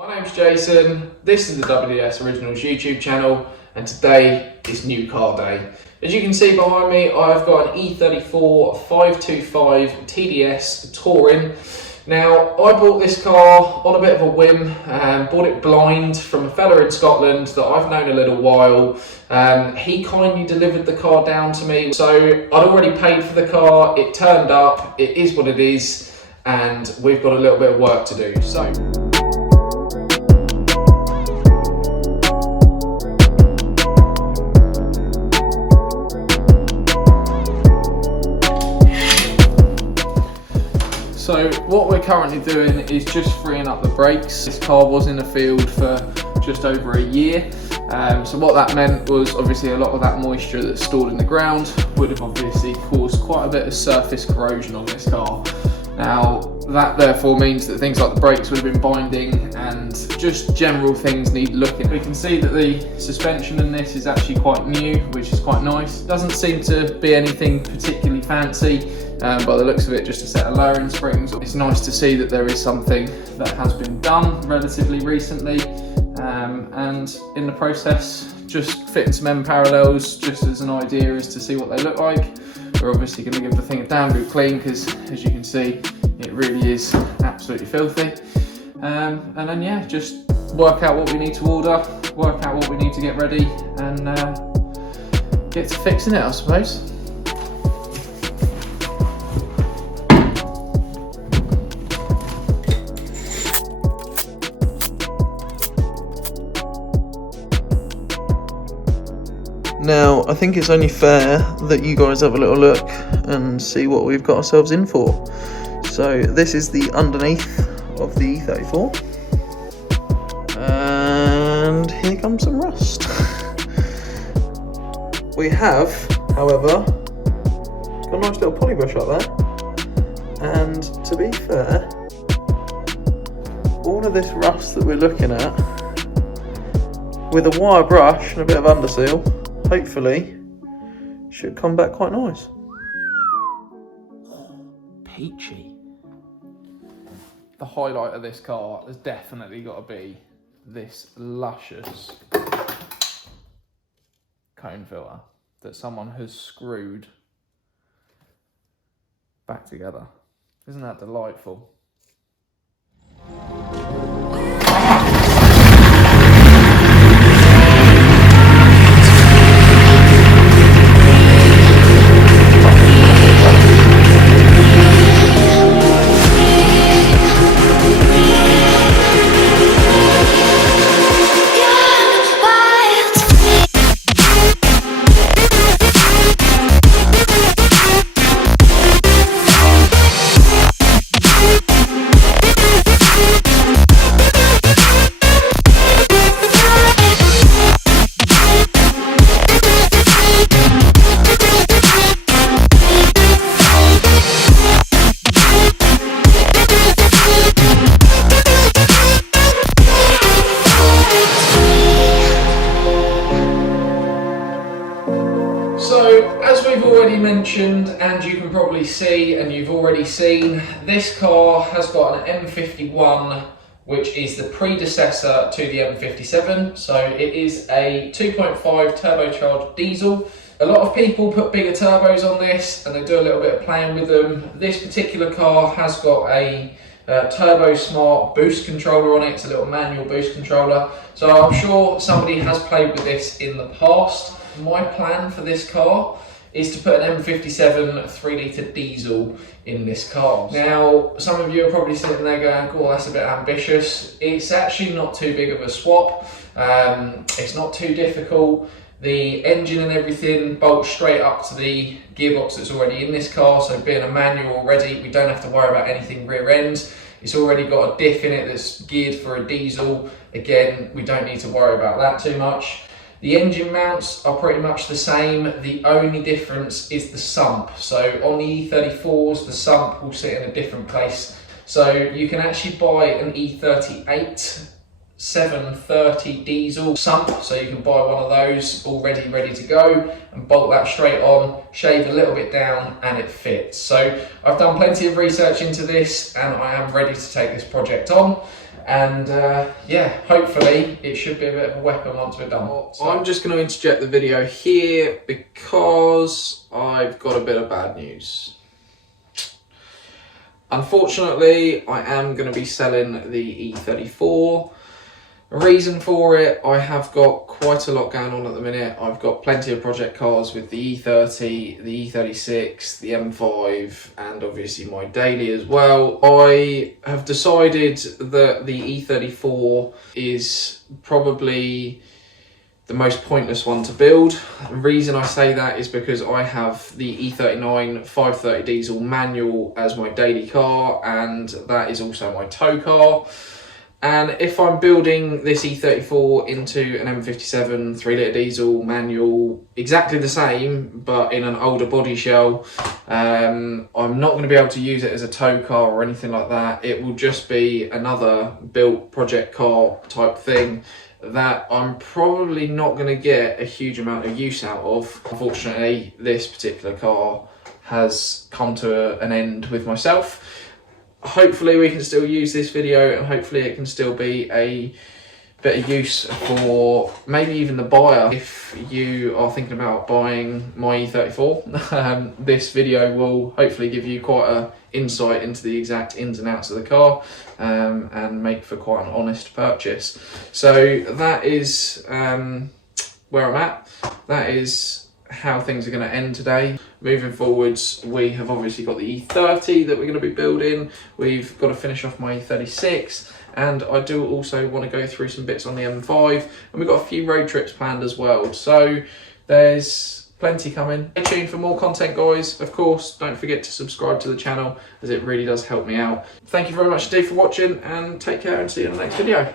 My name's Jason, this is the WDS Originals YouTube channel, and today is new car day. As you can see behind me, I've got an E34 525 TDS Touring. Now, I bought this car on a bit of a whim, bought it blind from a fella in Scotland that I've known a little while. He kindly delivered the car down to me, so I'd already paid for the car, it turned up, it is what it is, and we've got a little bit of work to do. So what we're currently doing is just freeing up the brakes. This car was in the field for just over a year. So what that meant was obviously a lot of that moisture that's stored in the ground would have obviously caused quite a bit of surface corrosion on this car. Now that therefore means that things like the brakes would have been binding and just general things need looking. We can see that the suspension in this is actually quite new, which is quite nice. Doesn't seem to be anything particularly fancy. By the looks of it, just a set of lowering springs. It's nice to see that there is something that has been done relatively recently, and in the process just fitting some M parallels just as an idea as to see what they look like. We're obviously going to give the thing a damn good clean because, as you can see, it really is absolutely filthy, and then yeah, just work out what we need to order, work out what we need to get ready, and get to fixing it, I suppose. Now, I think it's only fair that you guys have a little look and see what we've got ourselves in for. So this is the underneath of the E34, and here comes some rust. We have, however, got a nice little poly brush up there, and to be fair, all of this rust that we're looking at, with a wire brush and a bit of underseal, hopefully should come back quite nice. Peachy. The highlight of this car has definitely got to be this luscious cone filter that someone has screwed back together. Isn't that delightful? So, as we've already mentioned, and you can probably see, and you've already seen, this car has got an M51, which is the predecessor to the M57. So it is a 2.5 turbocharged diesel. A lot of people put bigger turbos on this, and they do a little bit of playing with them. This particular car has got a Turbo Smart boost controller on it. It's a little manual boost controller. So I'm sure somebody has played with this in the past. My plan for this car is to put an M57 3-litre diesel in this car. Now, some of you are probably sitting there going, oh, that's a bit ambitious. It's actually not too big of a swap. It's not too difficult. The engine and everything bolts straight up to the gearbox that's already in this car, so being a manual already, we don't have to worry about anything rear end. It's already got a diff in it that's geared for a diesel. Again, we don't need to worry about that too much. The engine mounts are pretty much the same. The only difference is the sump. So on the E34s, the sump will sit in a different place. So you can actually buy an E38 730 diesel sump, so you can buy one of those already ready to go and bolt that straight on, shave a little bit down, and it fits. So I've done plenty of research into this and I am ready to take this project on. and yeah, hopefully it should be a bit of a weapon once we're done. So I'm just going to interject the video here because I've got a bit of bad news. Unfortunately, I am going to be selling the E34. Reason for it, I have got quite a lot going on at the minute. I've got plenty of project cars with the E30, the E36, the M5, and obviously my daily as well. I have decided that the E34 is probably the most pointless one to build. The reason I say that is because I have the E39 530 diesel manual as my daily car, and that is also my tow car. And if I'm building this E34 into an M57 3-litre diesel manual, exactly the same, but in an older body shell, I'm not going to be able to use it as a tow car or anything like that. It will just be another built project car type thing that I'm probably not going to get a huge amount of use out of. Unfortunately, this particular car has come to an end with myself. Hopefully we can still use this video, and hopefully it can still be a bit of use for maybe even the buyer. If you are thinking about buying my E34, this video will hopefully give you quite an insight into the exact ins and outs of the car, and make for quite an honest purchase. So that is where I'm at. That is how things are going to end today. Moving forwards, we have obviously got the E30 that we're going to be building. We've got to finish off my E36, and I do also want to go through some bits on the M5, and we've got a few road trips planned as well. So there's plenty coming. Stay tuned for more content, guys. Of course, don't forget to subscribe to the channel, as it really does help me out. Thank you very much indeed for watching, and take care and see you in the next video.